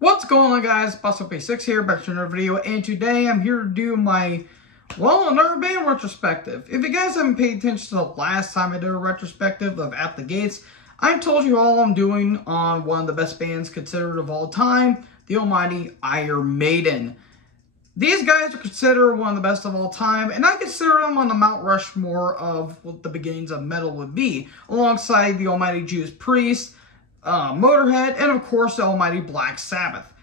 What's going on, guys? BossOP6 here, back to another video, and today I'm here to do my, another band retrospective. If you guys haven't paid attention to the last time I did a retrospective of At the Gates, I told you all I'm doing on one of the best bands considered of all time, the almighty Iron Maiden. These guys are considered one of the best of all time, and I consider them on the Mount Rushmore of what the beginnings of metal would be, alongside the almighty Judas Priest, Motorhead, and of course the almighty Black Sabbath.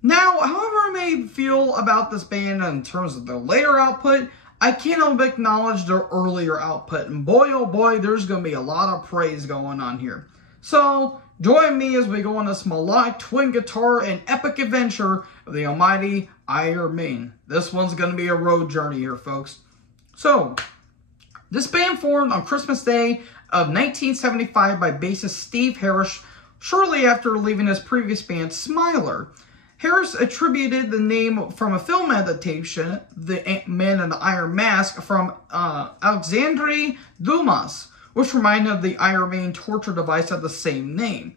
Now, however I may feel about this band in terms of their later output, I can't help but acknowledge their earlier output, and boy oh boy, there's going to be a lot of praise going on here. So, join me as we go on this melodic twin guitar and epic adventure of the almighty Iron Maiden. This one's going to be a road journey here, folks. So, this band formed on Christmas Day of 1975 by bassist Steve Harris shortly after leaving his previous band, Smiler. Harris attributed the name from a film adaptation, The Man in the Iron Mask, from Alexandre Dumas, which reminded of the Iron Maiden torture device of the same name.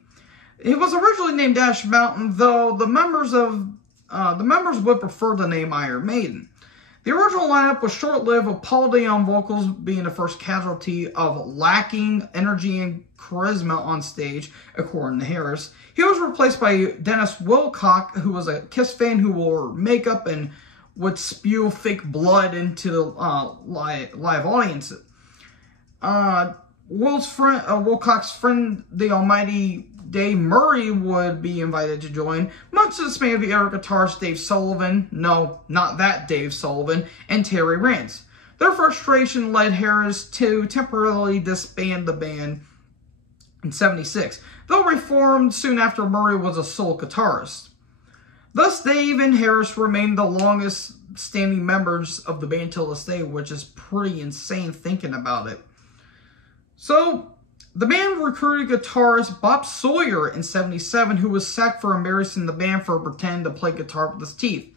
It was originally named Ash Mountain, though the members would prefer the name Iron Maiden. The original lineup was short-lived, with Paul Day on vocals being the first casualty of lacking energy and charisma on stage, according to Harris. He was replaced by Dennis Wilcock, who was a Kiss fan who wore makeup and would spew fake blood into the live audiences. Wilcock's friend, the almighty Dave Murray, would be invited to join, much to the dismay of the other guitarist Dave Sullivan, no, not that Dave Sullivan, and Terry Rance. Their frustration led Harris to temporarily disband the band in '76, though reformed soon after Murray was a sole guitarist. Thus, Dave and Harris remained the longest standing members of the band till this day, which is pretty insane thinking about it. So, the band recruited guitarist Bob Sawyer in '77, who was sacked for embarrassing the band for pretending to play guitar with his teeth,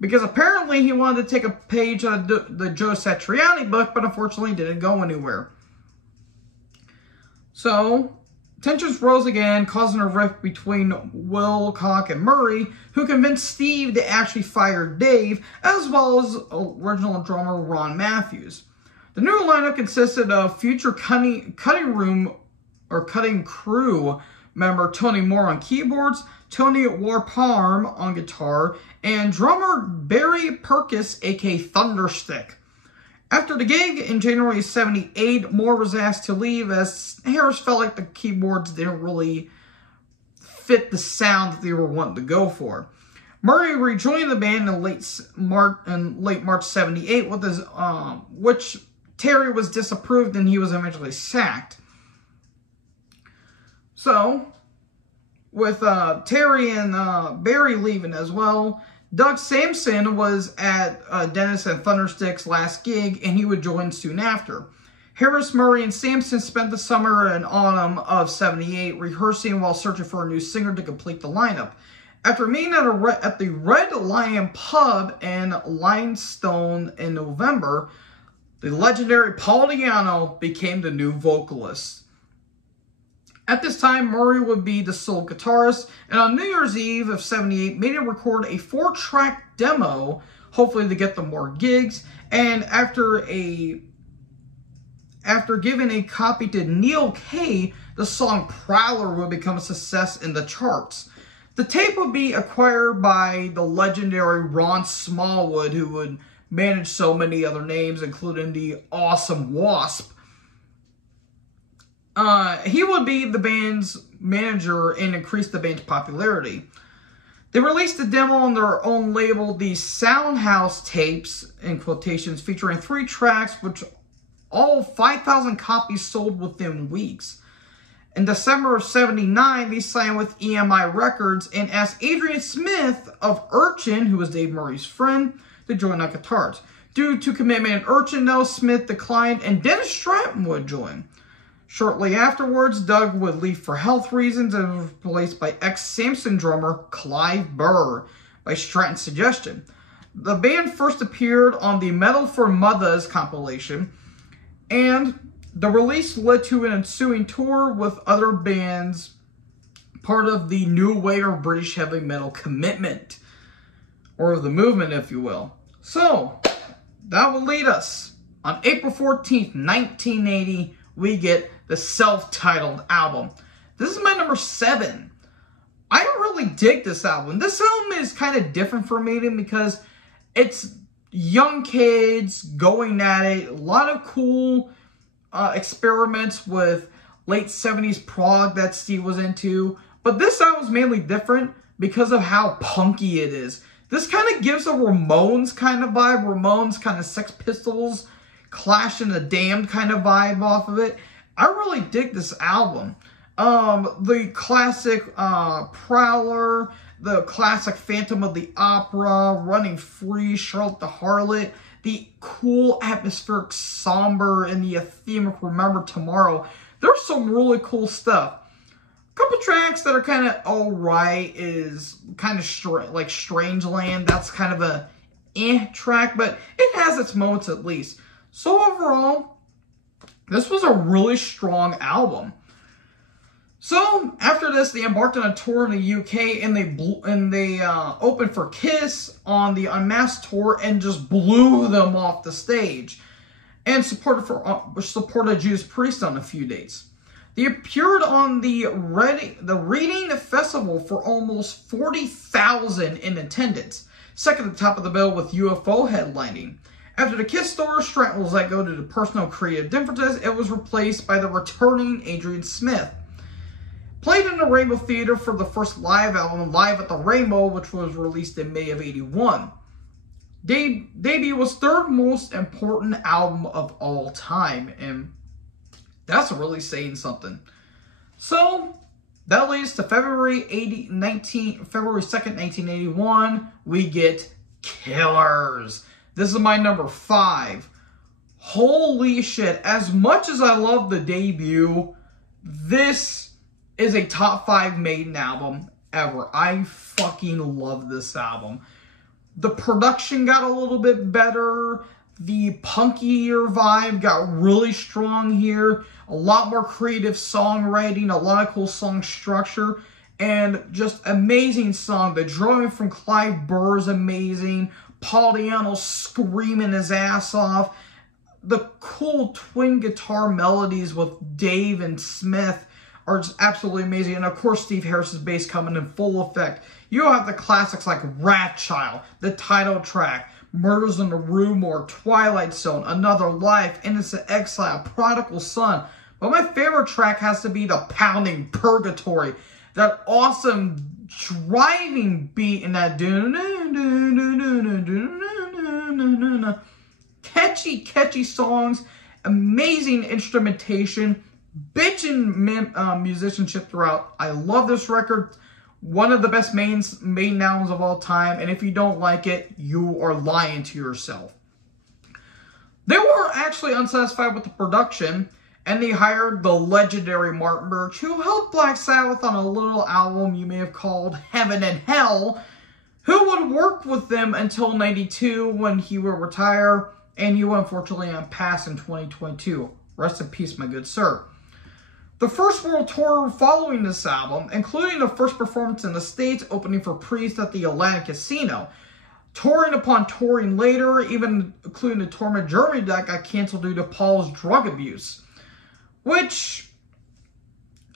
because apparently he wanted to take a page out of the Joe Satriani book, but unfortunately didn't go anywhere. So, tensions rose again, causing a rift between Wilcock and Murray, who convinced Steve to actually fire Dave, as well as original drummer Ron Matthews. The new lineup consisted of future cutting crew member Tony Moore on keyboards, Tony Warparm on guitar, and drummer Barry Purkis, aka Thunderstick. After the gig in January '78, Moore was asked to leave as Harris felt like the keyboards didn't really fit the sound that they were wanting to go for. Murray rejoined the band in late March '78, with his which Terry was disapproved, and he was eventually sacked. So, with Terry and Barry leaving as well, Doug Sampson was at Dennis and Thunderstick's last gig, and he would join soon after. Harris, Murray, and Sampson spent the summer and autumn of '78 rehearsing while searching for a new singer to complete the lineup. After meeting at the Red Lion Pub in Limestone in November, the legendary Paul Di'Anno became the new vocalist. At this time, Murray would be the sole guitarist, and on New Year's Eve of '78, Maiden record a 4-track demo, hopefully to get them more gigs, and after giving a copy to Neil Kay, the song Prowler would become a success in the charts. The tape would be acquired by the legendary Ron Smallwood, who would manage so many other names, including the awesome Wasp. He would be the band's manager and increase the band's popularity. They released the demo on their own label, the Soundhouse tapes, in quotations, featuring 3 tracks, which all 5,000 copies sold within weeks. In December of '79, they signed with EMI Records and asked Adrian Smith of Urchin, who was Dave Murray's friend, to join on guitars. Due to commitment in Urchin, though, Smith declined, and Dennis Stratton would join. Shortly afterwards, Doug would leave for health reasons and was replaced by ex-Samson drummer Clive Burr by Stratton's suggestion. The band first appeared on the Metal for Mothers compilation, and the release led to an ensuing tour with other bands part of the new wave of British heavy metal commitment, or the movement, if you will. So, that will lead us. On April 14th, 1980, we get the self-titled album. This is my number 7. I really dig this album. This album is kind of different for Maiden because it's young kids going at it. A lot of cool experiments with late 70s prog that Steve was into. But this album is mainly different because of how punky it is. This kind of gives a Ramones kind of vibe. Ramones kind of Sex Pistols, Clash and the Damned kind of vibe off of it. I really dig this album. The classic Prowler, the classic Phantom of the Opera, Running Free, Charlotte the Harlot, the cool atmospheric somber and the thematic Remember Tomorrow. There's some really cool stuff. A couple tracks that are kind of alright is kind of like Strangeland. That's kind of a track, but it has its moments at least. So overall, this was a really strong album. So after this, they embarked on a tour in the UK, and they opened for Kiss on the Unmasked tour and just blew them off the stage, and supported Judas Priest on a few dates. They appeared on the Reading Festival for almost 40,000 in attendance, second at the top of the bill with UFO headlining. After the Kiss tour, Stratton was let go due to personal creative differences. It was replaced by the returning Adrian Smith. Played in the Rainbow Theater for the first live album, Live at the Rainbow, which was released in May of '81. Debut was third most important album of all time, and that's really saying something. So, that leads to February 2nd, 1981, we get Killers. This is my number 5. Holy shit, as much as I love the debut, this is a top 5 Maiden album ever. I fucking love this album. The production got a little bit better. The punkier vibe got really strong here. A lot more creative songwriting, a lot of cool song structure, and just amazing song. The drumming from Clive Burr is amazing. Paul Di'Anno screaming his ass off. The cool twin guitar melodies with Dave and Smith are just absolutely amazing. And of course, Steve Harris's bass coming in full effect. You have the classics like Rat Child, the title track, Murders in the Rue Morgue, Twilight Zone, Another Life, Innocent Exile, Prodigal Son. But my favorite track has to be the pounding Purgatory. That awesome driving beat in that catchy songs, amazing instrumentation, bitchin' musicianship throughout. I love this record. One of the best Maiden albums of all time, and if you don't like it, you are lying to yourself. They were actually unsatisfied with the production, and they hired the legendary Martin Birch, who helped Black Sabbath on a little album you may have called Heaven and Hell, who would work with them until '92 when he would retire, and he will unfortunately pass in 2022. Rest in peace, my good sir. The first world tour following this album, including the first performance in the States, opening for Priest at the Atlantic Casino. Touring upon touring later, even including the tour in Germany that got canceled due to Paul's drug abuse. Which,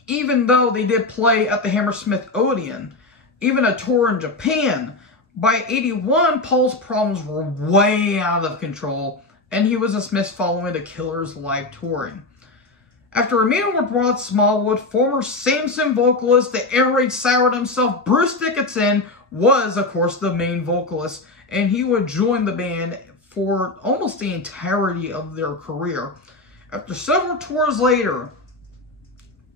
even though they did play at the Hammersmith Odeon, even a tour in Japan, by '81, Paul's problems were way out of control, and he was dismissed following the Killers' live touring. After a meeting with Rod Smallwood, former Samson vocalist, the air raid siren himself, Bruce Dickinson, was, of course, the main vocalist, and he would join the band for almost the entirety of their career. After several tours later,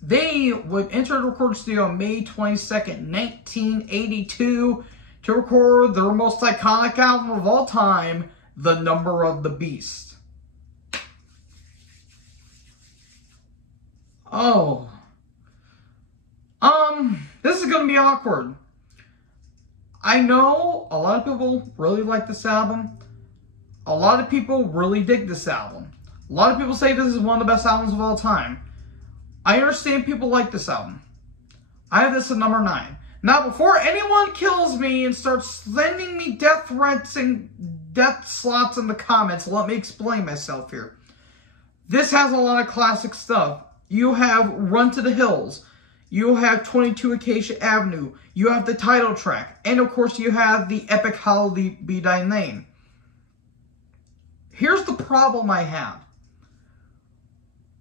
they would enter the recording studio on May 22nd, 1982, to record their most iconic album of all time, The Number of the Beast. Oh. This is going to be awkward. I know a lot of people really like this album. A lot of people really dig this album. A lot of people say this is one of the best albums of all time. I understand people like this album. I have this at number 9. Now, before anyone kills me and starts sending me death threats and death slots in the comments, let me explain myself here. This has a lot of classic stuff. You have Run to the Hills. You have 22 Acacia Avenue. You have the title track. And, of course, you have the epic Hallowed Be Thy Name. Here's the problem I have.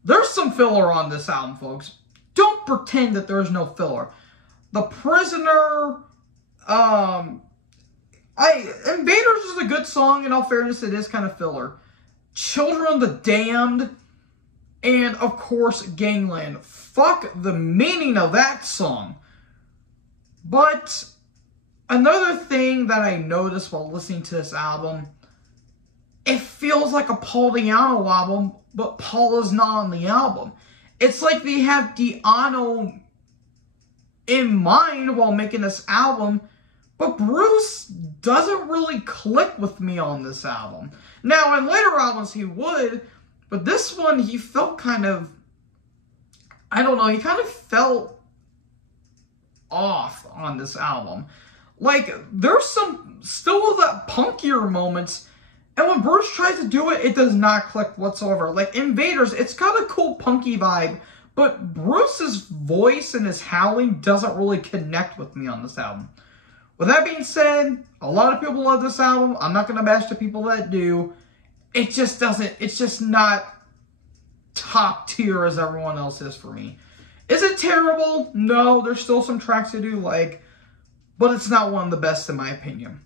There's some filler on this album, folks. Don't pretend that there's no filler. The Prisoner, Invaders is a good song. In all fairness, it is kind of filler. Children of the Damned, and, of course, Gangland. Fuck the meaning of that song. But another thing that I noticed while listening to this album, it feels like a Paul Di'Anno album, but Paul is not on the album. It's like they have Di'Anno in mind while making this album, but Bruce doesn't really click with me on this album. Now, in later albums he would, but this one he felt kind of, I don't know, he kind of felt off on this album. Like, there's some still that punkier moments, and when Bruce tries to do it, it does not click whatsoever. Like, Invaders, it's got a cool punky vibe, but Bruce's voice and his howling doesn't really connect with me on this album. With that being said, a lot of people love this album. I'm not going to bash the people that do. It just doesn't, it's just not top tier as everyone else is for me. Is it terrible? No, there's still some tracks I do like, but it's not one of the best in my opinion.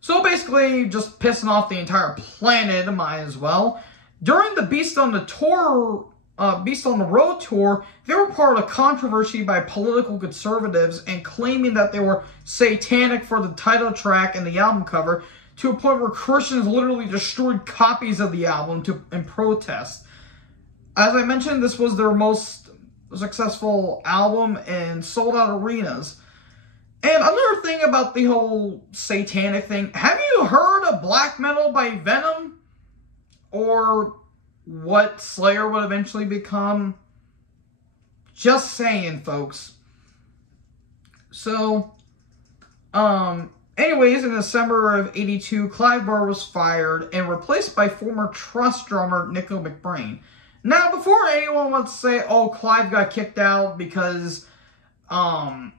So basically, just pissing off the entire planet, might as well. During the Beast on the Road tour, they were part of a controversy by political conservatives and claiming that they were satanic for the title track and the album cover, to a point where Christians literally destroyed copies of the album in protest. As I mentioned, this was their most successful album and sold out arenas. And another thing about the whole satanic thing, have you heard of black metal by Venom? Or what Slayer would eventually become? Just saying, folks. So, anyways, in December of '82, Clive Burr was fired and replaced by former Trust drummer Nico McBrain. Now, before anyone wants to say, oh, Clive got kicked out because Nico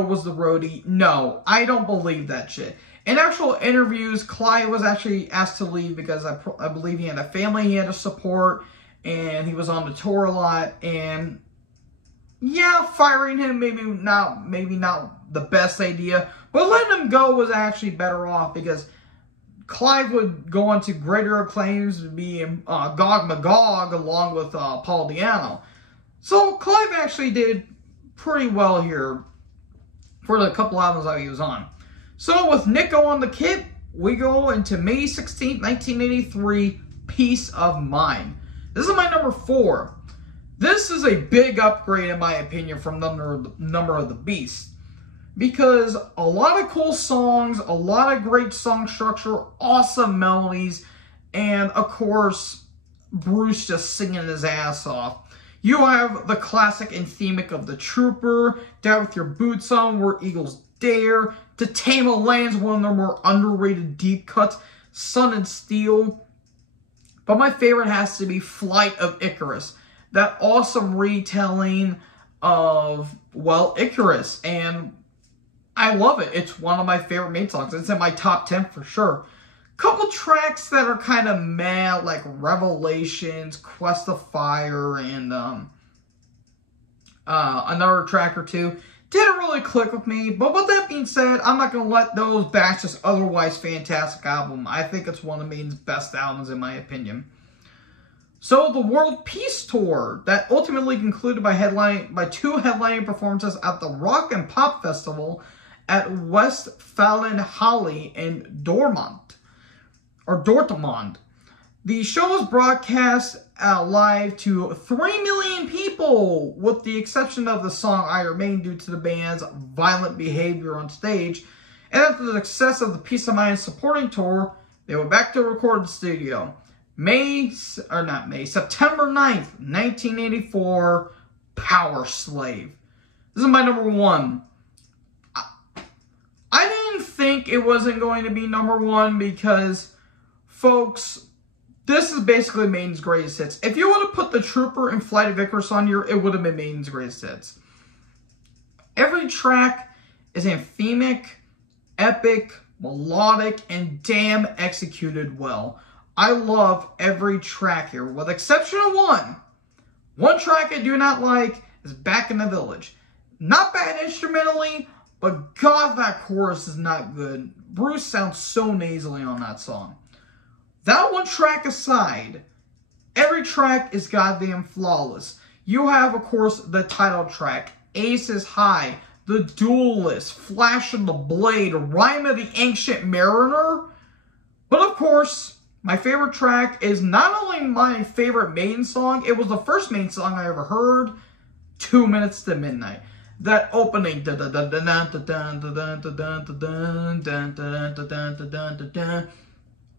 was the roadie, no, I don't believe that shit. In actual interviews, Clive was actually asked to leave because I believe he had a family he had to support, and he was on the tour a lot, and yeah, firing him maybe not the best idea, but letting him go was actually better off, because Clive would go on to greater acclaims, being Gog Magog along with Paul Di'Anno. So Clive actually did pretty well here for the couple albums that he was on. So with Nico on the kit, we go into May 16th, 1983, Peace of Mind. This is my number 4. This is a big upgrade, in my opinion, from Number of the Beast. Because a lot of cool songs, a lot of great song structure, awesome melodies, and, of course, Bruce just singing his ass off. You have the classic and themic of The Trooper, Die With Your Boots On, Where Eagles Dare, To Tame a Land's one of their more underrated deep cuts, Sun and Steel. But my favorite has to be Flight of Icarus. That awesome retelling of, well, Icarus. And I love it. It's one of my favorite Maiden songs. It's in my top 10 for sure. Couple tracks that are kind of mad, like Revelations, Quest of Fire, and another track or two. Didn't really click with me, but with that being said, I'm not going to let those bash this otherwise fantastic album. I think it's one of Maiden's best albums, in my opinion. So, the World Peace Tour, that ultimately concluded by 2 headlining performances at the Rock and Pop Festival at Westfalenhalle in Dortmund. The show was broadcast live to 3 million people, with the exception of the song Iron Maiden due to the band's violent behavior on stage. And after the success of the Peace of Mind supporting tour, they went back to the recording studio. September 9th, 1984, Power Slave. This is my number 1. I didn't think it wasn't going to be number 1 because, folks, this is basically Maiden's greatest hits. If you would have put the Trooper and Flight of Icarus on here, it would have been Maiden's greatest hits. Every track is anthemic, epic, melodic, and damn executed well. I love every track here, with the exception of one. One track I do not like is Back in the Village. Not bad instrumentally, but God, that chorus is not good. Bruce sounds so nasally on that song. That one track aside, every track is goddamn flawless. You have, of course, the title track, Ace is High, The Duelist, Flash of the Blade, Rhyme of the Ancient Mariner. But of course, my favorite track is not only my favorite Maiden song, it was the first Maiden song I ever heard, 2 Minutes to Midnight. That opening,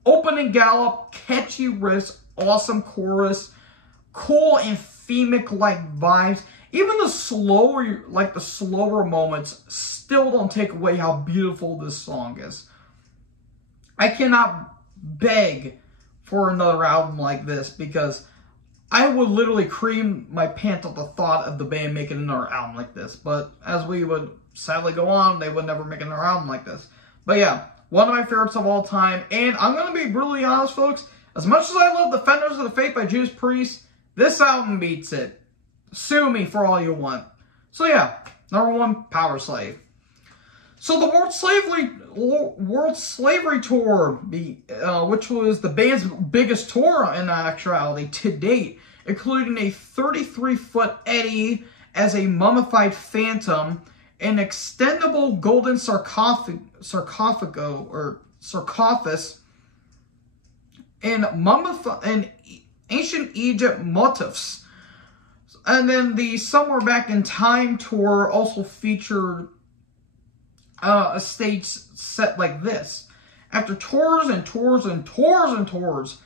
opening gallop, catchy riffs, awesome chorus, cool anthemic-like vibes. Even the slower moments still don't take away how beautiful this song is. I cannot beg for another album like this because I would literally cream my pants at the thought of the band making another album like this. But as we would sadly go on, they would never make another album like this. But yeah, one of my favorites of all time. And I'm going to be brutally honest, folks. As much as I love Defenders of the Faith by Judas Priest, this album beats it. Sue me for all you want. So yeah, number 1, Power Slave. So the World Slavery Tour, which was the band's biggest tour in actuality to date, including a 33-foot Eddie as a mummified phantom, an extendable golden sarcophagus, and ancient Egypt motifs. And then the Somewhere Back in Time tour also featured a stage set like this. After tours and tours and tours and tours,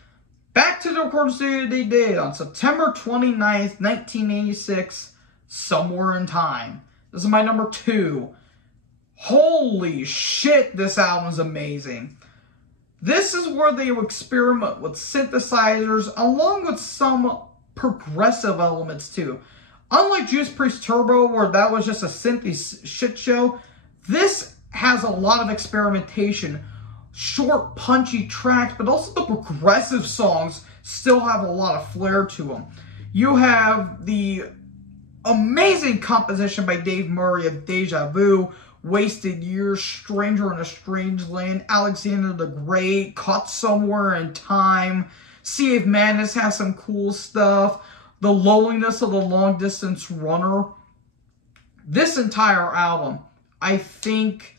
back to the recording studio they did on September 29th, 1986, Somewhere in Time. This is my number 2. Holy shit, this album is amazing. This is where they experiment with synthesizers along with some progressive elements too. Unlike Judas Priest Turbo, where that was just a synthy shit show, this has a lot of experimentation, short, punchy tracks, but also the progressive songs still have a lot of flair to them. You have the amazing composition by Dave Murray of Deja Vu, Wasted Years, Stranger in a Strange Land, Alexander the Great, Caught Somewhere in Time, Sea of Madness has some cool stuff, The Loneliness of the Long Distance Runner. This entire album, I think,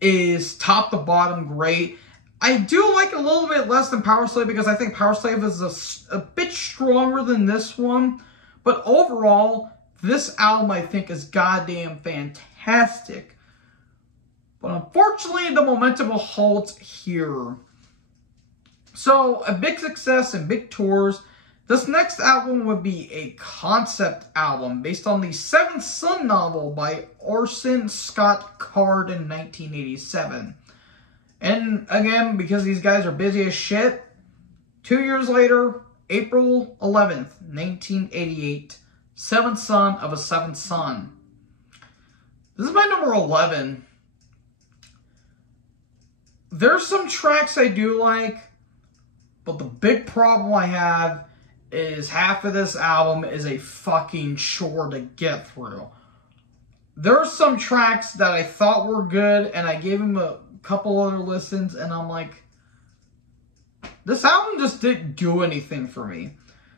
is top to bottom great. I do like it a little bit less than Power Slave because I think Power Slave is a bit stronger than this one. But overall, this album I think is goddamn fantastic. But unfortunately, the momentum will halt here. So, a big success and big tours. This next album would be a concept album based on the Seventh Son novel by Orson Scott Card in 1987. And again, because these guys are busy as shit, 2 years later, April 11th, 1988, Seventh Son of a Seventh Son. This is my number 11. There's some tracks I do like, but the big problem I have is half of this album is a fucking chore to get through. There's some tracks that I thought were good, and I gave them a couple other listens, and I'm like, this album just didn't do anything for me.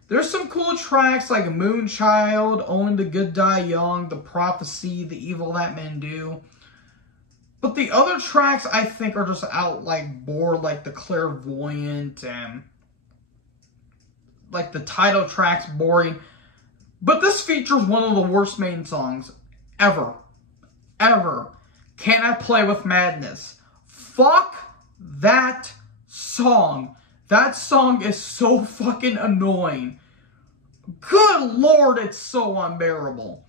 There's some cool tracks like Moonchild, Only the Good Die Young, The Prophecy, The Evil That Men Do. But the other tracks I think are just out like bored, like The Clairvoyant and like the title track's boring. But this features one of the worst Maiden songs ever. Ever. Can I Play with Madness? Fuck that song. That song is so fucking annoying. good Lord, it's so unbearable.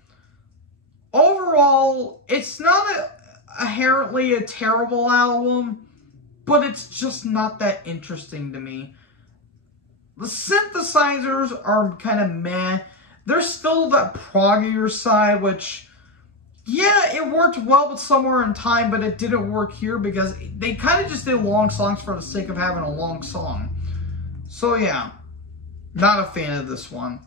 Overall, it's not inherently a terrible album, but it's just not that interesting to me. The synthesizers are kind of meh. There's still that proggier side, which, yeah, it worked well with Somewhere in Time, but it didn't work here because they kind of just did long songs for the sake of having a long song. So yeah, not a fan of this one.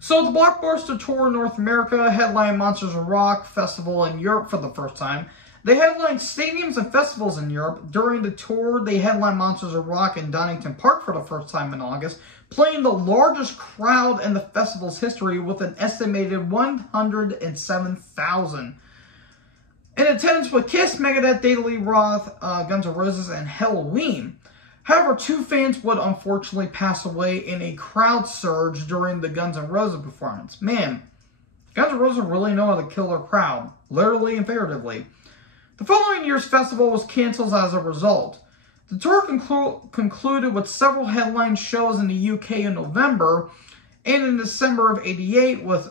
So the Blockbuster Tour in North America headlined Monsters of Rock Festival in Europe for the first time. They headlined stadiums and festivals in Europe. During the tour, they headlined Monsters of Rock in Donington Park for the first time in August, playing the largest crowd in the festival's history with an estimated 107,000. In attendance with Kiss, Megadeth, Data Lee Roth, Guns N' Roses, and Halloween. However, 2 fans would unfortunately pass away in a crowd surge during the Guns N' Roses performance. Man, Guns N' Roses really know how to kill their crowd, literally and figuratively. The following year's festival was canceled as a result. The tour concluded with several headline shows in the UK in November and in December of '88 with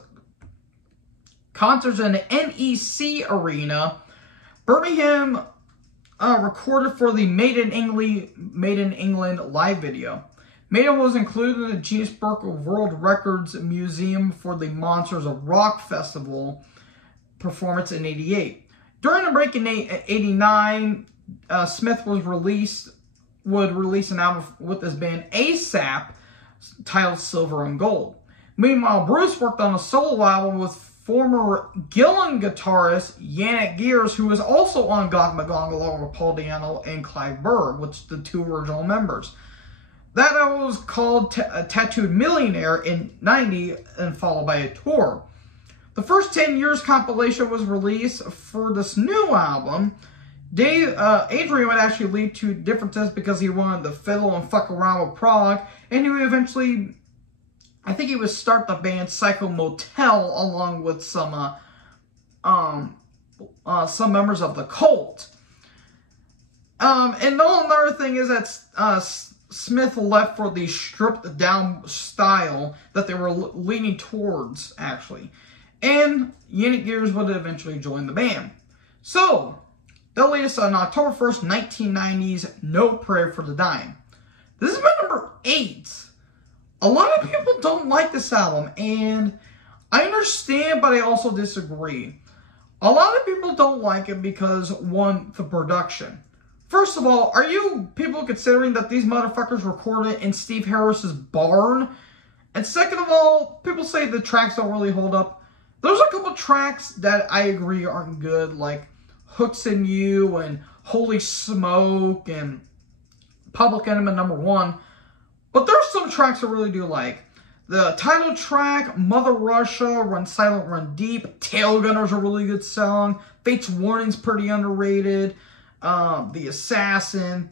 concerts in the NEC Arena, Birmingham, recorded for the Maiden England live video. Maiden was included in the Guinness Book of World Records Museum for the Monsters of Rock Festival performance in '88. During the break in '89, Smith would release an album with his band ASAP titled Silver and Gold. Meanwhile, Bruce worked on a solo album with former Gillan guitarist Yannick Gears, who was also on God Magong along with Paul Di'Anno and Clive Berg, which the 2 original members. That album was called Tattooed Millionaire in '90 and followed by a tour. The first 10 years compilation was released for this new album. Adrian would actually lead to differences because he wanted to fiddle and fuck around with prog, and he would eventually, I think he would start the band Psycho Motel along with some members of the Cult. And another thing is that Smith left for the stripped down style that they were leaning towards, actually. And Yannick Gears would eventually join the band. So, the latest on October 1st, 1990's No Prayer for the Dying. This is my number 8. A lot of people don't like this album, and I understand, but I also disagree. A lot of people don't like it because, one, the production. First of all, are you people considering that these motherfuckers recorded in Steve Harris's barn? And second of all, people say the tracks don't really hold up. There's a couple tracks that I agree aren't good, like Hooks in You and Holy Smoke and Public Enemy #1. But there's some tracks I really do like. The title track, Mother Russia, Run Silent, Run Deep, Tail Gunner's a really good song. Fate's Warning's pretty underrated. The Assassin.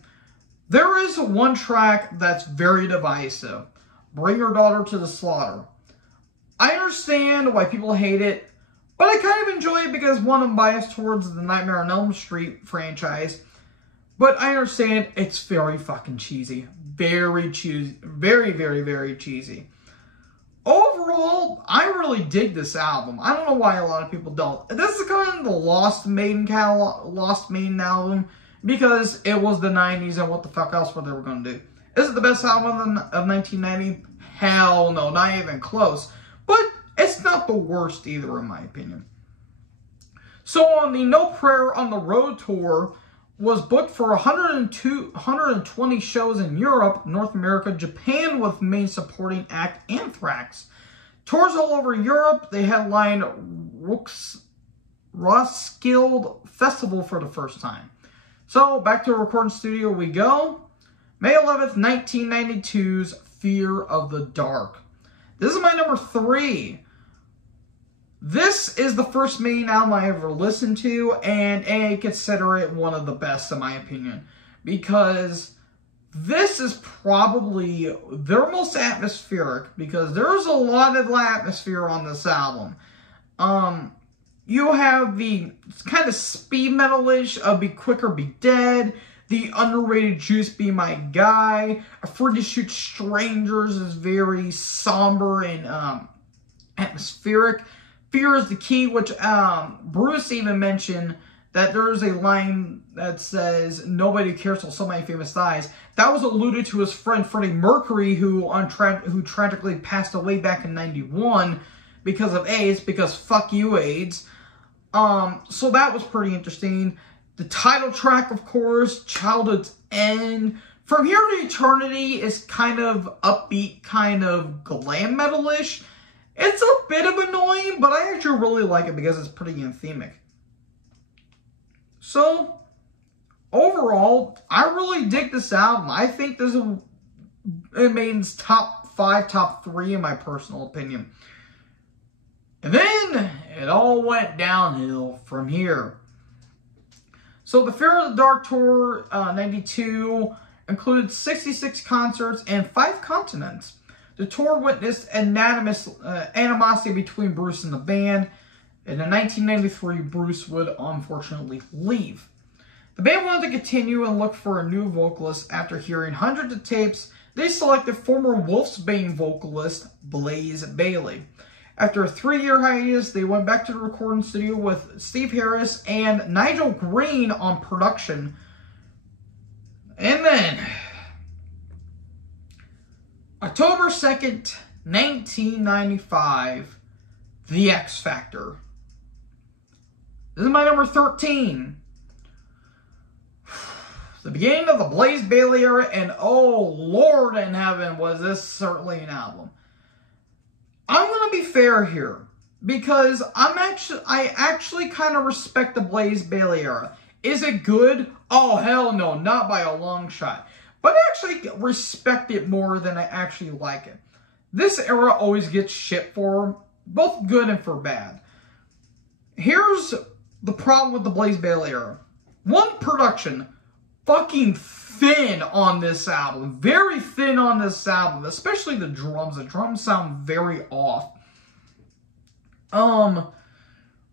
There is one track that's very divisive. Bring Your Daughter to the Slaughter. I understand why people hate it, but I kind of enjoy it because, one, I'm biased towards the Nightmare on Elm Street franchise. But I understand it's very fucking cheesy. Very cheesy. Very, very, very cheesy. Overall, I really dig this album. I don't know why a lot of people don't. This is kind of the Lost Maiden album because it was the 90s and what the fuck else were they were going to do. Is it the best album of 1990? Hell no, not even close. But it's not the worst either, in my opinion. So on the No Prayer on the Road tour was booked for 120 shows in Europe, North America, Japan with main supporting act Anthrax. Tours all over Europe. They headlined Roskilde Festival for the first time. So back to the recording studio we go. May 11th, 1992's Fear of the Dark. This is my number 3. This is the first Maiden album I ever listened to, and I consider it one of the best in my opinion. Because this is probably their most atmospheric, because there's a lot of atmosphere on this album. You have the kind of speed metal-ish of Be Quick or Be Dead. The Underrated Juice Be My Guy. Afraid to Shoot Strangers is very somber and atmospheric. Fear is the Key, which Bruce even mentioned that there is a line that says, nobody cares till somebody famous dies. That was alluded to his friend Freddie Mercury, who tragically passed away back in '91 because of AIDS, because fuck you, AIDS. So that was pretty interesting. The title track, of course, Childhood's End. From Here to Eternity is kind of upbeat, kind of glam metal-ish. It's a bit of annoying, but I actually really like it because it's pretty anthemic. So, overall, I really dig this album. I think this is Maiden's top 5, top 3 in my personal opinion. And then, it all went downhill from here. So, the Fear of the Dark Tour 92 included 66 concerts and 5 continents. The tour witnessed animosity between Bruce and the band. And in 1993, Bruce would unfortunately leave. The band wanted to continue and look for a new vocalist. After hearing hundreds of tapes, they selected former Wolfsbane vocalist Blaze Bayley. After a 3-year hiatus, they went back to the recording studio with Steve Harris and Nigel Green on production. And then, October 2nd, 1995, The X Factor. This is my number 13. The beginning of the Blaze Bayley era, and oh Lord in heaven, was this certainly an album. I'm going to be fair here, because I actually kind of respect the Blaze Bayley era. Is it good? Oh hell no, not by a long shot. But I actually respect it more than I actually like it. This era always gets shit for, both good and for bad. Here's the problem with the Blaze Bayley era. One, production. Fucking thin on this album. Very thin on this album. Especially the drums. The drums sound very off.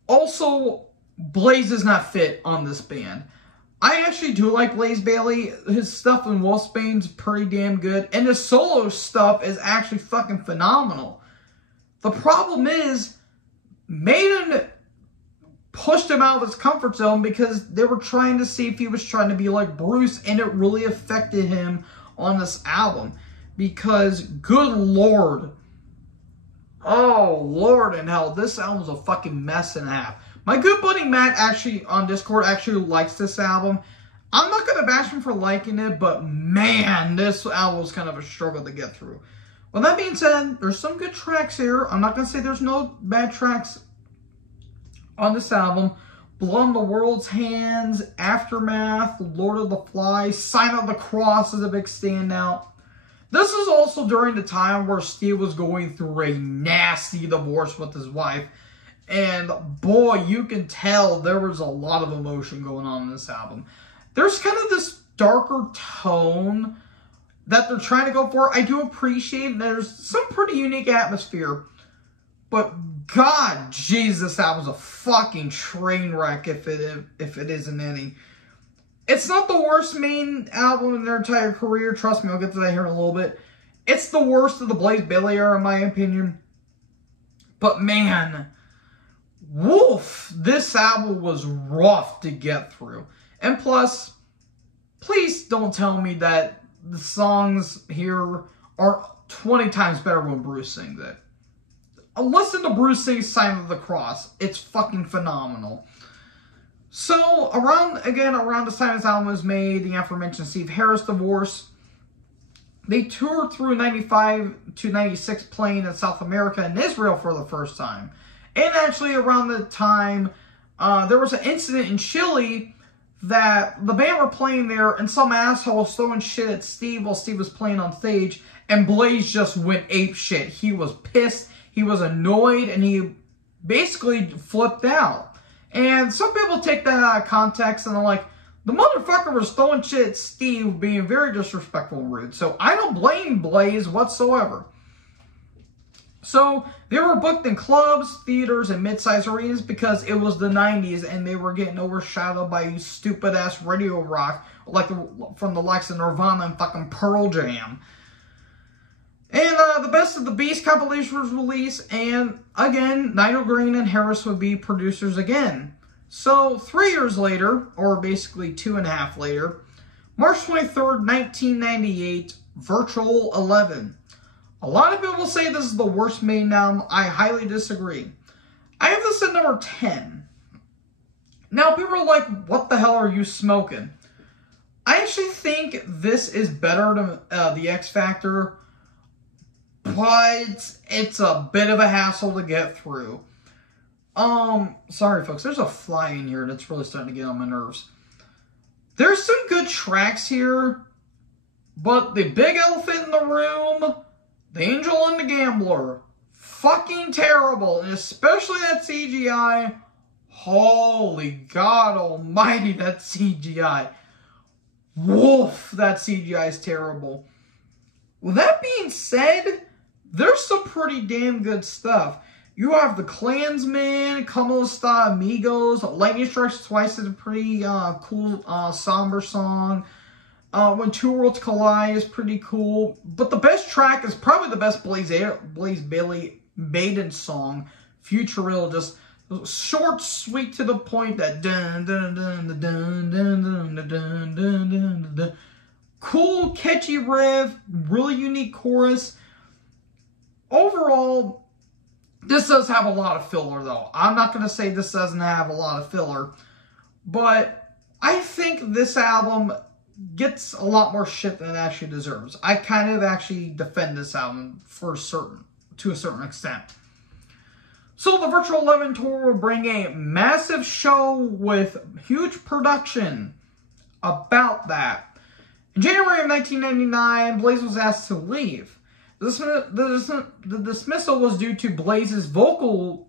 Also, Blaze does not fit on this band. I actually do like Blaze Bayley. His stuff in Wolfsbane's pretty damn good. And his solo stuff is actually fucking phenomenal. The problem is, Maiden pushed him out of his comfort zone because they were trying to see if he was trying to be like Bruce, and it really affected him on this album. Because, good lord, oh lord in hell, this album's a fucking mess and a half. My good buddy Matt actually on Discord actually likes this album. I'm not going to bash him for liking it, but man, this album was kind of a struggle to get through. With that being said, there's some good tracks here. I'm not going to say there's no bad tracks on this album. Blood on the World's Hands, Aftermath, Lord of the Flies, Sign of the Cross is a big standout. This is also during the time where Steve was going through a nasty divorce with his wife. And boy, you can tell there was a lot of emotion going on in this album. There's kind of this darker tone that they're trying to go for. I do appreciate there's some pretty unique atmosphere. But God, Jesus, this album's a fucking train wreck if it isn't any. It's not the worst Maiden album in their entire career. Trust me, I'll get to that here in a little bit. It's the worst of the Blaze Bayley era, in my opinion. But man, woof, this album was rough to get through. And plus, please don't tell me that the songs here are 20 times better when Bruce sings it. Listen to Bruce sing Sign of the Cross. It's fucking phenomenal. So, around the time this album was made, the aforementioned Steve Harris divorce, they toured through 95 to 96 playing in South America and Israel for the first time. And actually around the time, there was an incident in Chile that the band were playing there and some asshole was throwing shit at Steve while Steve was playing on stage, and Blaze just went ape shit. He was pissed, he was annoyed, and he basically flipped out. And some people take that out of context and they're like, the motherfucker was throwing shit at Steve, being very disrespectful and rude. So I don't blame Blaze whatsoever. So they were booked in clubs, theaters, and mid-sized arenas because it was the 90s and they were getting overshadowed by stupid-ass radio rock like from the likes of Nirvana and fucking Pearl Jam. And the Best of the Beast compilation was released, and again, Nigel Green and Harris would be producers again. So 3 years later, or basically 2.5 later, March 23rd, 1998, Virtual 11. A lot of people say this is the worst Maiden album. I highly disagree. I have this at number 10. Now, people are like, what the hell are you smoking? I actually think this is better than The X Factor, but it's a bit of a hassle to get through. Sorry folks, there's a fly in here that's really starting to get on my nerves. There's some good tracks here, but the big elephant in the room, The Angel and the Gambler, fucking terrible, and especially that CGI. Holy God almighty, that CGI. Woof, that CGI is terrible. With that being said, there's some pretty damn good stuff. You have the Klansmen, Como Esta Amigos, Lightning Strikes Twice is a pretty cool, somber song. When Two Worlds Collide is pretty cool. But the best track is probably the best Blaze Bayley Maiden song, Future Real. Just short, sweet, to the point. That dun dun dun dun dun dun dun dun dun dun. Cool, catchy riff, really unique chorus. Overall, this does have a lot of filler, though. I'm not going to say this doesn't have a lot of filler, but I think this album gets a lot more shit than it actually deserves. I kind of actually defend this album to a certain extent. So the Virtual 11 tour will bring a massive show with huge production about that. In January of 1999, Blaze was asked to leave. The dismissal was due to Blaze's vocal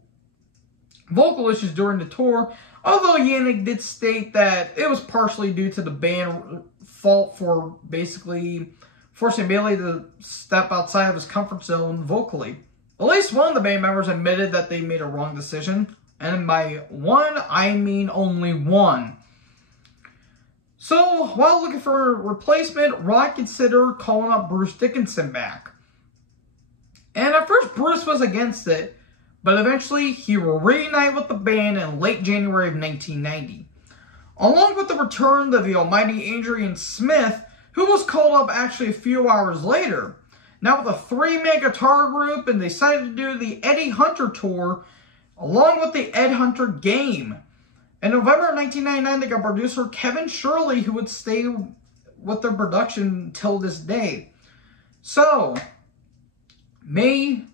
issues during the tour, although Yannick did state that it was partially due to the band fault for basically forcing Bailey to step outside of his comfort zone vocally. At least one of the band members admitted that they made a wrong decision, and by one, I mean only one. So, while looking for a replacement, Rod considered calling up Bruce Dickinson back. And at first, Bruce was against it, but eventually he will reunite with the band in late January of 1990. Along with the return of the almighty Adrian Smith, who was called up actually a few hours later. Now with a 3-man guitar group, and they decided to do the Eddie Hunter tour, along with the Ed Hunter Game. In November of 1999, they got producer Kevin Shirley, who would stay with their production till this day. So, May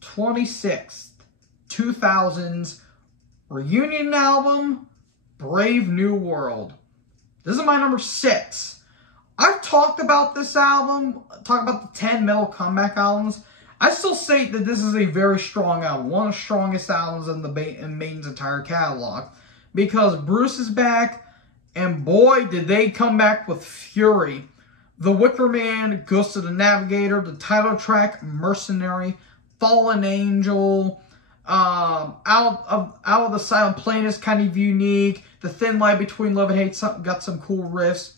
26th, 2000's reunion album, Brave New World. This is my number 6. I've talked about this album, talked about the 10 metal comeback albums. I still say that this is a very strong album, one of the strongest albums in Maiden's entire catalog. Because Bruce is back, and boy, did they come back with fury. The Wicker Man, Ghost of the Navigator, the title track, Mercenary, Fallen Angel, Out of the Silent Plane is kind of unique. The Thin Line Between Love and Hate got some cool riffs.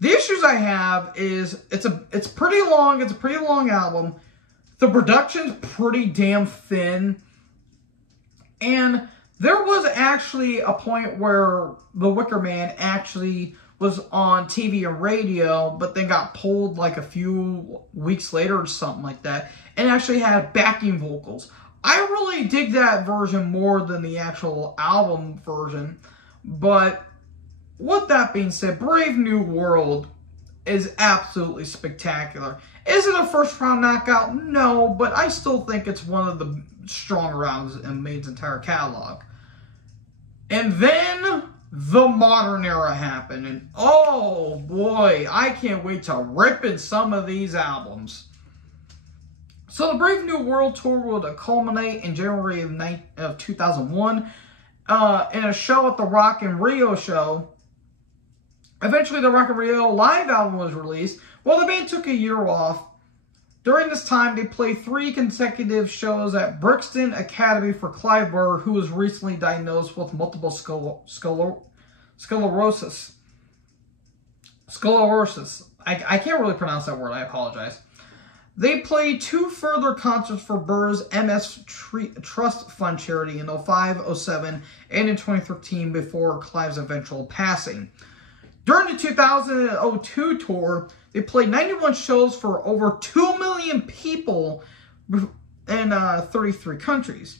The issues I have is it's pretty long. It's a pretty long album. The production's pretty damn thin, and there was actually a point where the Wicker Man actually was on TV and radio, but then got pulled like a few weeks later or something like that, and actually had backing vocals. I really dig that version more than the actual album version, but with that being said, Brave New World is absolutely spectacular. Is it a first-round knockout? No, but I still think it's one of the stronger albums in Maiden's entire catalog. And then the modern era happened, and oh boy, I can't wait to rip in some of these albums. So the Brave New World tour would culminate in January of 2001 in a show at the Rock in Rio show. Eventually, the Rock in Rio live album was released. Well, the band took a year off, During this time, they played 3 consecutive shows at Brixton Academy for Clive Burr, who was recently diagnosed with multiple sclerosis. I can't really pronounce that word. I apologize. They played 2 further concerts for Burr's MS Trust Fund charity in 05, 07, and in 2013 before Clive's eventual passing. During the 2002 tour, they played 91 shows for over 2 million people in 33 countries.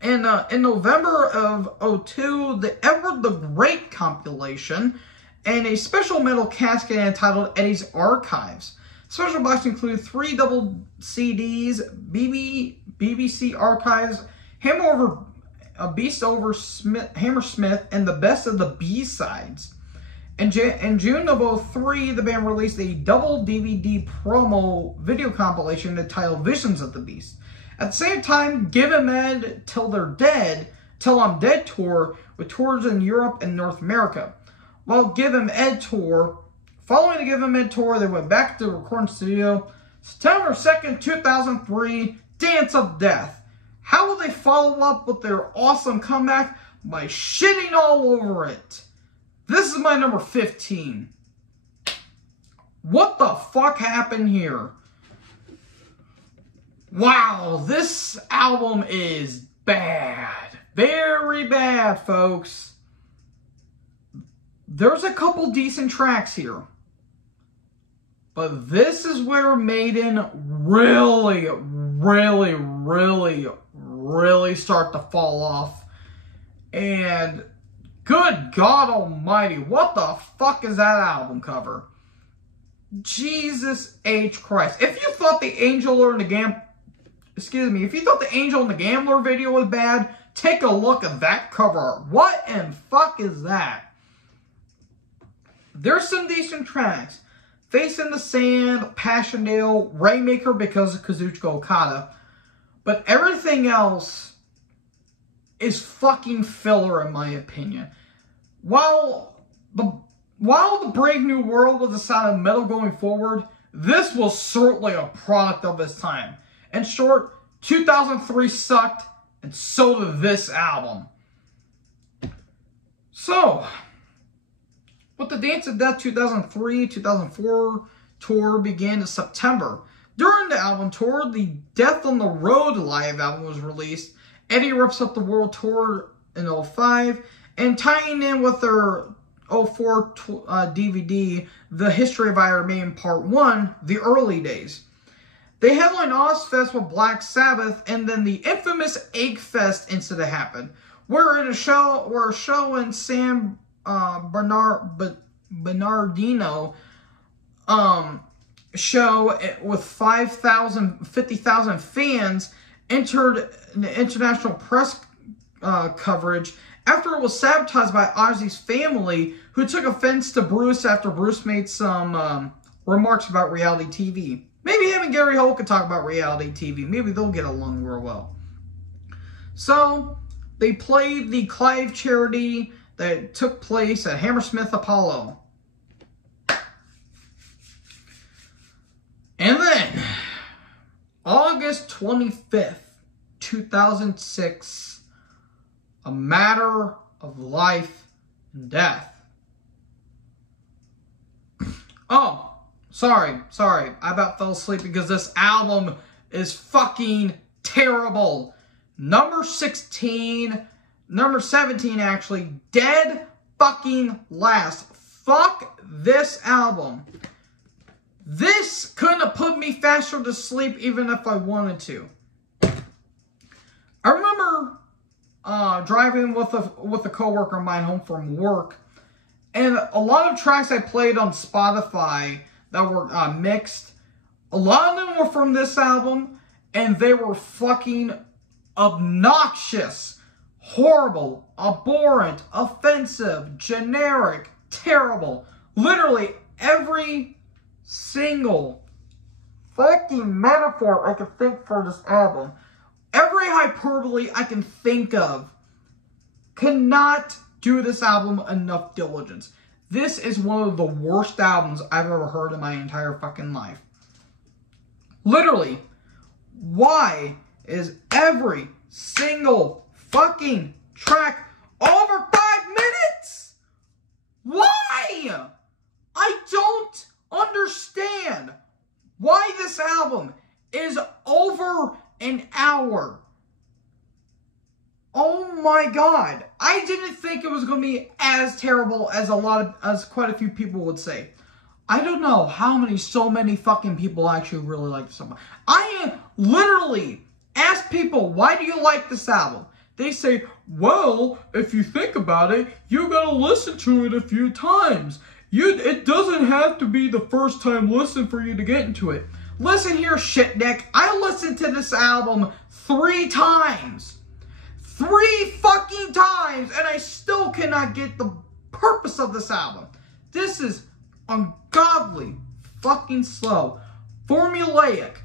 And in November of 02, the Edward the Great compilation and a special metal casket entitled Eddie's Archives. Special box included 3 double CDs, BBC Archives, Hammersmith, and the best of the B-sides. In June of 03, the band released a double DVD promo video compilation entitled Visions of the Beast. At the same time, Give 'Em Ed Till I'm Dead tour with tours in Europe and North America. Following the Give 'Em Ed tour, they went back to the recording studio. September 2nd, 2003, Dance of Death. How will they follow up with their awesome comeback? By shitting all over it. This is my number 15. What the fuck happened here? Wow, this album is bad. Very bad, folks. There's a couple decent tracks here. But this is where Maiden really start to fall off. And good God almighty, what the fuck is that album cover? Jesus H. Christ. If you thought the Angel in the Gambler video was bad, take a look at that cover art. What in fuck is that? There's some decent tracks. Face in the Sand, Passchendaele, Rainmaker because of Kazuchika Okada. But everything else is fucking filler in my opinion. While the Brave New World was the sound of metal going forward, this was certainly a product of its time. In short, 2003 sucked, and so did this album. So, with the Dance of Death 2003-2004 tour began in September. During the album tour, the Death on the Road live album was released. Eddie Rips Up the World tour in 05, and tying in with their 04 DVD, The History of Iron Maiden Part 1, The Early Days. They headlined Ozfest with Black Sabbath, and then the infamous Egg Fest incident happened, where a show in San Bernardino show with 50,000 fans entered the international press coverage after it was sabotaged by Ozzy's family, who took offense to Bruce after Bruce made some remarks about reality TV. Maybe him and Gary Holt could talk about reality TV. Maybe they'll get along real well. So, they played the Clive charity that took place at Hammersmith Apollo. And then, August 25th, 2006, A Matter of Life and Death. Oh, sorry. I about fell asleep because this album is fucking terrible. Number 17 actually, Dead Fucking Last. Fuck this album. This couldn't have put me faster to sleep even if I wanted to. I remember driving with a coworker of mine home from work, and a lot of tracks I played on Spotify that were mixed, a lot of them were from this album, and they were fucking obnoxious, horrible, abhorrent, offensive, generic, terrible. Literally every single fucking metaphor I can think for this album, every hyperbole I can think of, cannot do this album enough diligence. This is one of the worst albums I've ever heard in my entire fucking life. Literally, why is every single fucking track over 5 minutes? Why? I don't understand why this album is over an hour. Oh my god. I didn't think it was going to be as terrible as quite a few people would say. I don't know how so many fucking people actually really like this album. I literally ask people, why do you like this album? They say, well, if you think about it, you gotta listen to it a few times. It doesn't have to be the first time listen for you to get into it. Listen here, shitdick. I listened to this album 3 times. 3 fucking times, and I still cannot get the purpose of this album. This is ungodly, fucking slow, formulaic,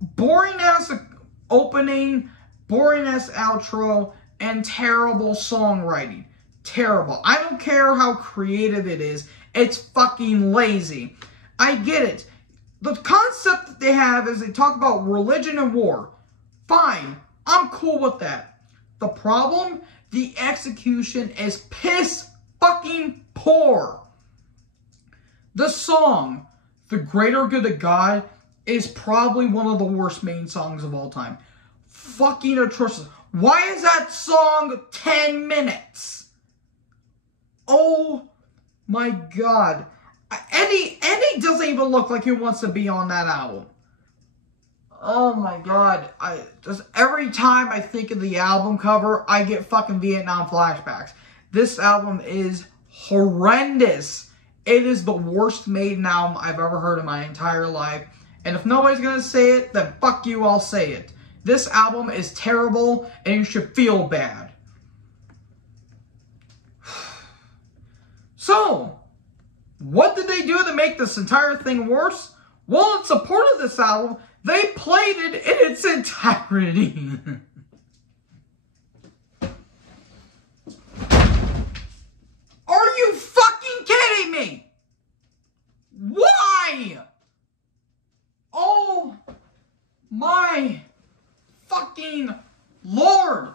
boring ass opening, boring ass outro, and terrible songwriting. Terrible. I don't care how creative it is. It's fucking lazy. I get it. The concept that they have is they talk about religion and war. Fine. I'm cool with that. The problem? The execution is piss fucking poor. The song, The Greater Good of God, is probably one of the worst main songs of all time. Fucking atrocious. Why is that song 10 minutes? Oh my god. Eddie doesn't even look like he wants to be on that album. Oh my god. Just every time I think of the album cover, I get fucking Vietnam flashbacks. This album is horrendous. It is the worst Maiden album I've ever heard in my entire life. And if nobody's gonna say it, then fuck you, I'll say it. This album is terrible, and you should feel bad. So, what did they do to make this entire thing worse? Well, in support of this album, they played it in its entirety. Are you fucking kidding me? Why? Oh my fucking Lord.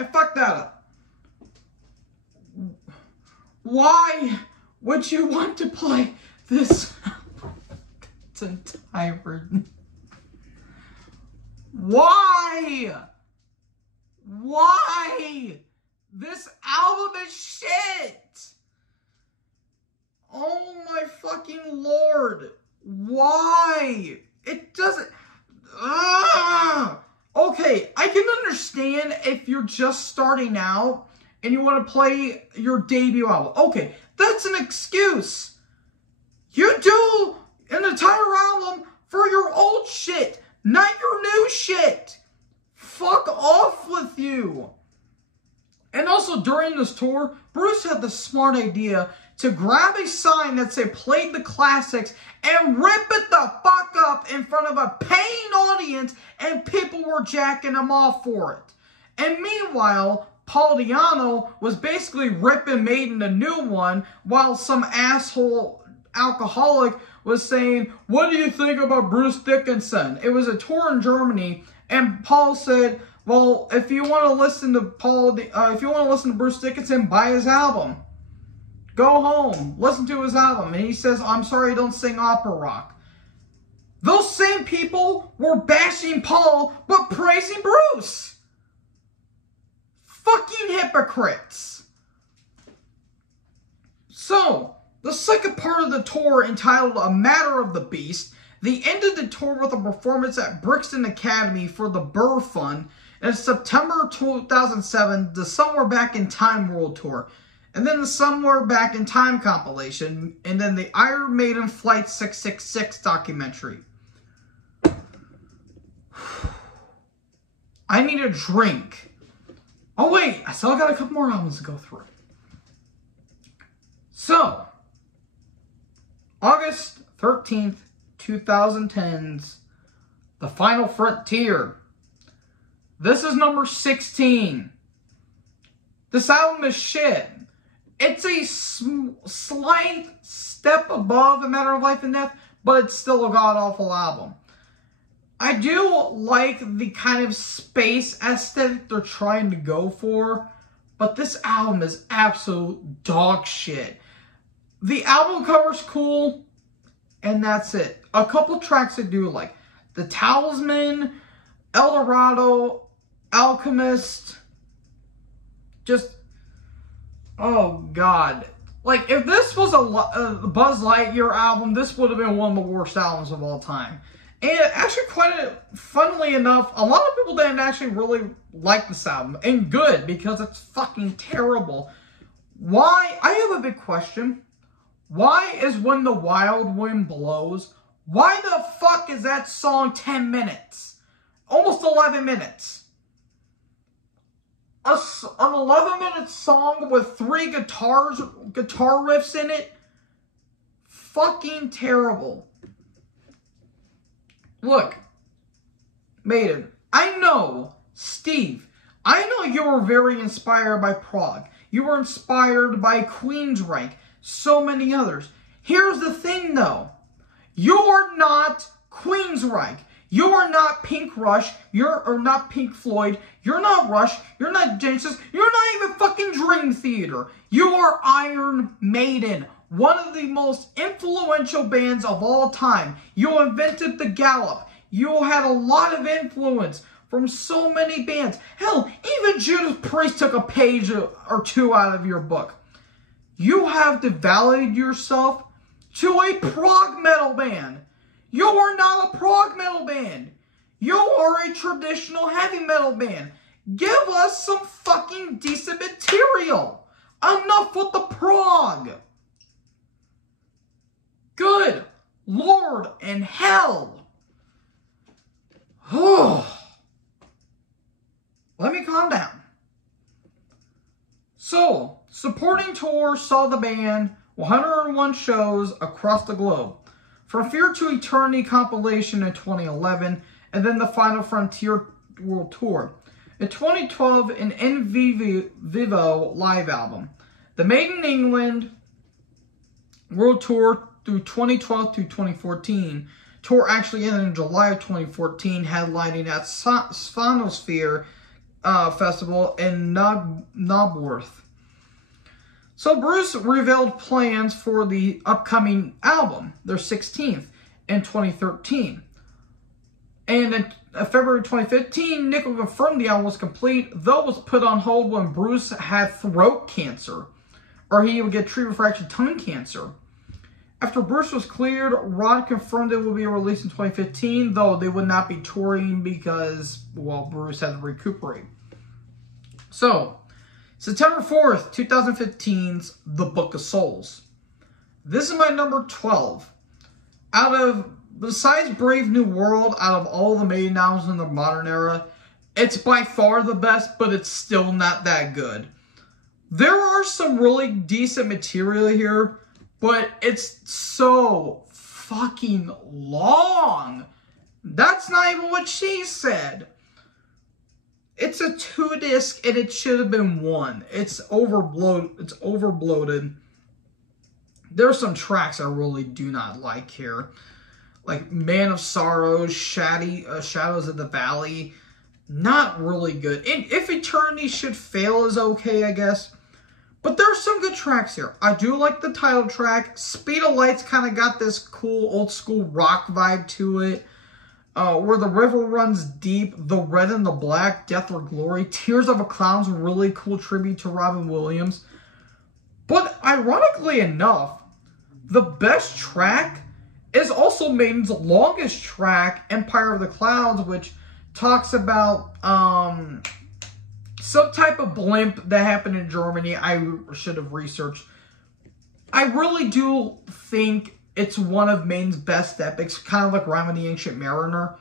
I fucked that up. Why would you want to play this its entirety? Why? Why? This album is shit. Oh my fucking Lord. Why? It doesn't... Okay, I can understand if you're just starting out and you want to play your debut album. Okay, that's an excuse. You do an entire album for your old shit, not your new shit. Fuck off with you. And also during this tour, Bruce had the smart idea to grab a sign that said played the classics and rip it the fuck up in front of a paying audience, and people were jacking him off for it. And meanwhile, Paul Di'Anno was basically ripping Maiden a new one, while some asshole alcoholic was saying, what do you think about Bruce Dickinson? It was a tour in Germany, and Paul said, well, if you want to listen to Bruce Dickinson, buy his album. Go home, listen to his album. And he says, I'm sorry I don't sing opera rock. Those same people were bashing Paul, but praising Bruce. Fucking hypocrites. So, the second part of the tour, entitled A Matter of the Beast, they ended the tour with a performance at Brixton Academy for the Burr Fund in September 2007, the Somewhere Back in Time World Tour. And then the Somewhere Back in Time compilation, and then the Iron Maiden Flight 666 documentary. I need a drink. Oh wait, I still got a couple more albums to go through. So, August 13th, 2010's The Final Frontier. This is number 16. This album is shit. It's a slight step above A Matter of Life and Death, but it's still a god-awful album. I do like the kind of space aesthetic they're trying to go for, but this album is absolute dog shit. The album cover's cool, and that's it. A couple tracks I do like. The Talisman, El Dorado, Alchemist, just, oh god. Like, if this was a Buzz Lightyear album, this would have been one of the worst albums of all time. And actually, funnily enough, a lot of people didn't actually really like this album. And good, because it's fucking terrible. Why? I have a big question. Why is When the Wild Wind Blows? Why the fuck is that song 10 minutes? Almost 11 minutes. An 11-minute song with 3 guitar riffs in it? Fucking terrible. Look, Maiden, I know, Steve, I know you were very inspired by prog. You were inspired by Queensryche, so many others. Here's the thing, though. You are not Queensryche. You are not Pink Rush. You're not Pink Floyd. You're not Rush. You're not Genesis. You're not even fucking Dream Theater. You are Iron Maiden, one of the most influential bands of all time. You invented the gallop. You had a lot of influence from so many bands. Hell, even Judas Priest took a page or two out of your book. You have devalued yourself to a prog metal band. You are not a prog metal band. You are a traditional heavy metal band. Give us some fucking decent material. Enough with the prog. Good Lord in hell. Let me calm down. So, supporting tour saw the band 101 shows across the globe. From Fear to Eternity compilation in 2011, and then the Final Frontier World Tour. In 2012, an In Vivo live album. The Maiden England World Tour through 2012 to 2014. Tour actually ended in July of 2014, headlining at Sphonosphere Festival in Knobworth. So Bruce revealed plans for the upcoming album, their 16th, in 2013. And in February 2015, Nickel confirmed the album was complete, though it was put on hold when Bruce had throat cancer, or he would get treatment for actually tongue cancer. After Bruce was cleared, Rod confirmed it would be released in 2015, though they would not be touring because, well, Bruce had to recuperate. So, September 4th, 2015's The Book of Souls. This is my number 12. Besides Brave New World, out of all the Maiden albums in the modern era, it's by far the best, but it's still not that good. There are some really decent material here, but it's so fucking long. That's not even what she said. It's a 2-disc and it should have been 1. It's overbloated. There's some tracks I really do not like here. Like Man of Sorrows, Shadows of the Valley. Not really good. And If Eternity Should Fail is okay, I guess. But there's some good tracks here. I do like the title track. Speed of Light's kind of got this cool old school rock vibe to it. Where the River Runs Deep, The Red and the Black, Death or Glory, Tears of a Clown's a really cool tribute to Robin Williams. But ironically enough, the best track is also Maiden's longest track, Empire of the Clouds, which talks about some type of blimp that happened in Germany. I should have researched. I really do think it's one of Maiden's best epics, kind of like Rime of the Ancient Mariner.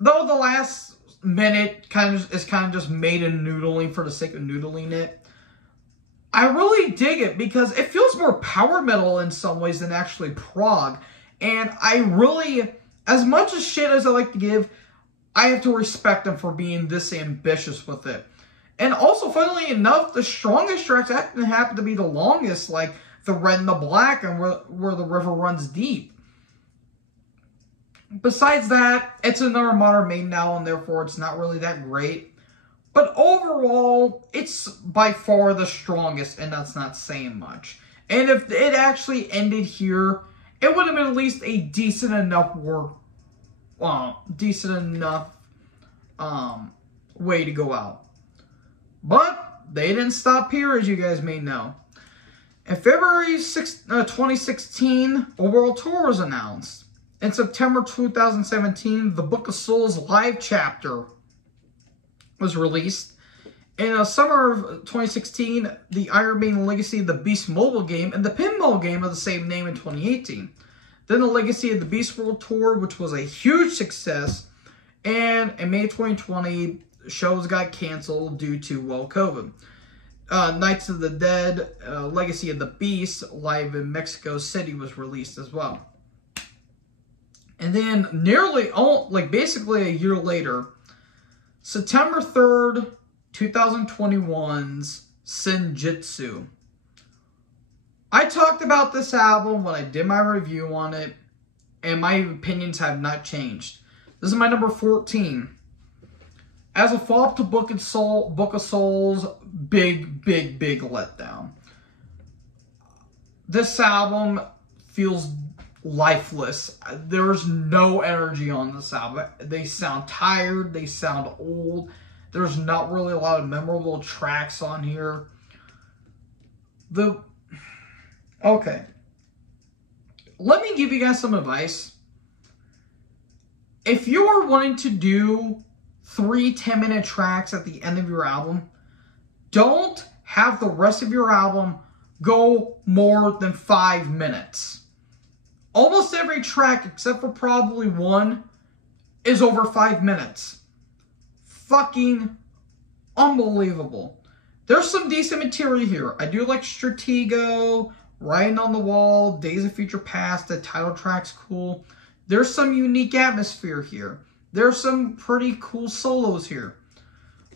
Though the last minute is kind of just Maiden noodling for the sake of noodling it. I really dig it because it feels more power metal in some ways than actually prog. And I really, as much as shit as I like to give, I have to respect them for being this ambitious with it. And also, funnily enough, the strongest tracks happen to be the longest, like the Red and the Black and where the river runs deep. Besides that, it's another modern Maiden album, therefore it's not really that great. But overall, it's by far the strongest, and that's not saying much. And if it actually ended here, it would have been at least a decent enough way to go out. But they didn't stop here, as you guys may know. In February 2016, a world tour was announced. In September 2017, the Book of Souls live chapter was released. In the summer of 2016, the Iron Maiden Legacy of the Beast mobile game and the pinball game of the same name in 2018. Then the Legacy of the Beast World Tour, which was a huge success. And in May 2020, shows got canceled due to, well, COVID. Knights of the Dead, Legacy of the Beast, live in Mexico City was released as well. And then basically a year later, September 3rd, 2021's Sinjitsu. I talked about this album when I did my review on it, and my opinions have not changed. This is my number 14. As a follow-up to Book of Souls, big letdown. This album feels lifeless. There's no energy on this album. They sound tired. They sound old. There's not really a lot of memorable tracks on here. Okay. Let me give you guys some advice. If you are wanting to do 3 10-minute tracks at the end of your album, don't have the rest of your album go more than 5 minutes. Almost every track, except for probably one, is over 5 minutes. Fucking unbelievable. There's some decent material here. I do like Stratego, Writing on the Wall, Days of Future Past, the title track's cool. There's some unique atmosphere here. There's some pretty cool solos here.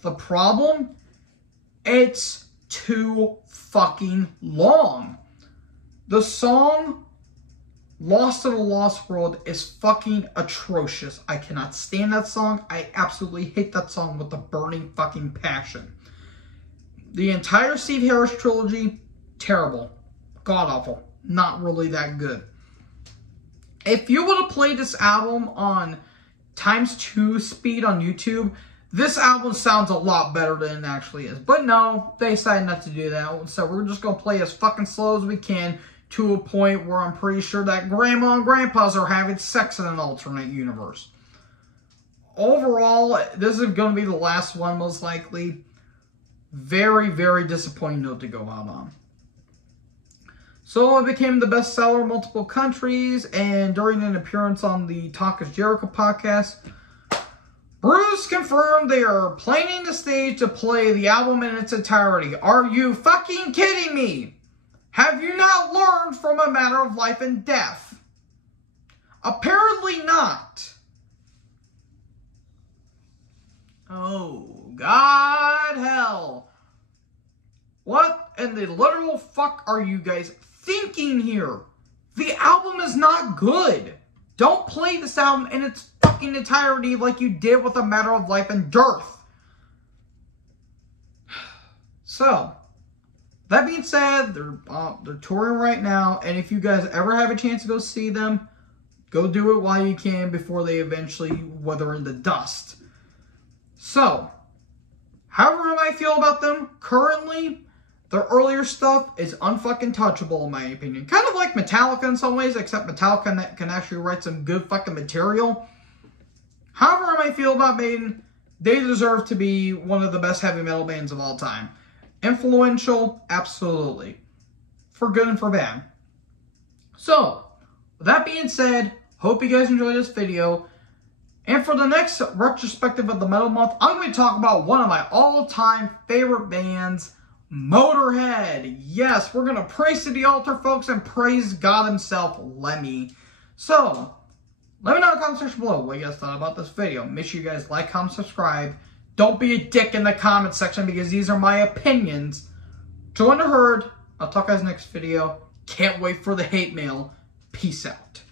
The problem? It's too fucking long. The song Lost in a Lost World is fucking atrocious. I cannot stand that song. I absolutely hate that song with a burning fucking passion. The entire Steve Harris trilogy, terrible. God-awful. Not really that good. If you would have played this album on ×2 speed on YouTube, this album sounds a lot better than it actually is. But no, they decided not to do that. So we're just going to play as fucking slow as we can to a point where I'm pretty sure that grandma and grandpas are having sex in an alternate universe. Overall, this is going to be the last one most likely. Very disappointing note to go out on. So it became the bestseller in multiple countries, and during an appearance on the Talk is Jericho podcast, Bruce confirmed they are planning the stage to play the album in its entirety. Are you fucking kidding me? Have you not learned from a matter of life and death? Apparently not. Oh, God, hell. What in the literal fuck are you guys thinking here? The album is not good. Don't play this album in its fucking entirety like you did with A Matter of Life and Death. So, that being said, they're touring right now, and if you guys ever have a chance to go see them, go do it while you can before they eventually wither in the dust. So, however I might feel about them currently, their earlier stuff is unfucking touchable in my opinion. Kind of like Metallica in some ways, except Metallica can actually write some good fucking material. However I might feel about Maiden, they deserve to be one of the best heavy metal bands of all time. Influential, absolutely. For good and for bad. So, with that being said, hope you guys enjoyed this video. And for the next retrospective of the Metal Month, I'm going to talk about one of my all-time favorite bands, Motorhead. Yes, we're going to praise to the altar, folks, and praise God himself, Lemmy. So, let me know in the comment section below what you guys thought about this video. Make sure you guys like, comment, subscribe. Don't be a dick in the comment section because these are my opinions. Join the herd. I'll talk guys next video. Can't wait for the hate mail. Peace out.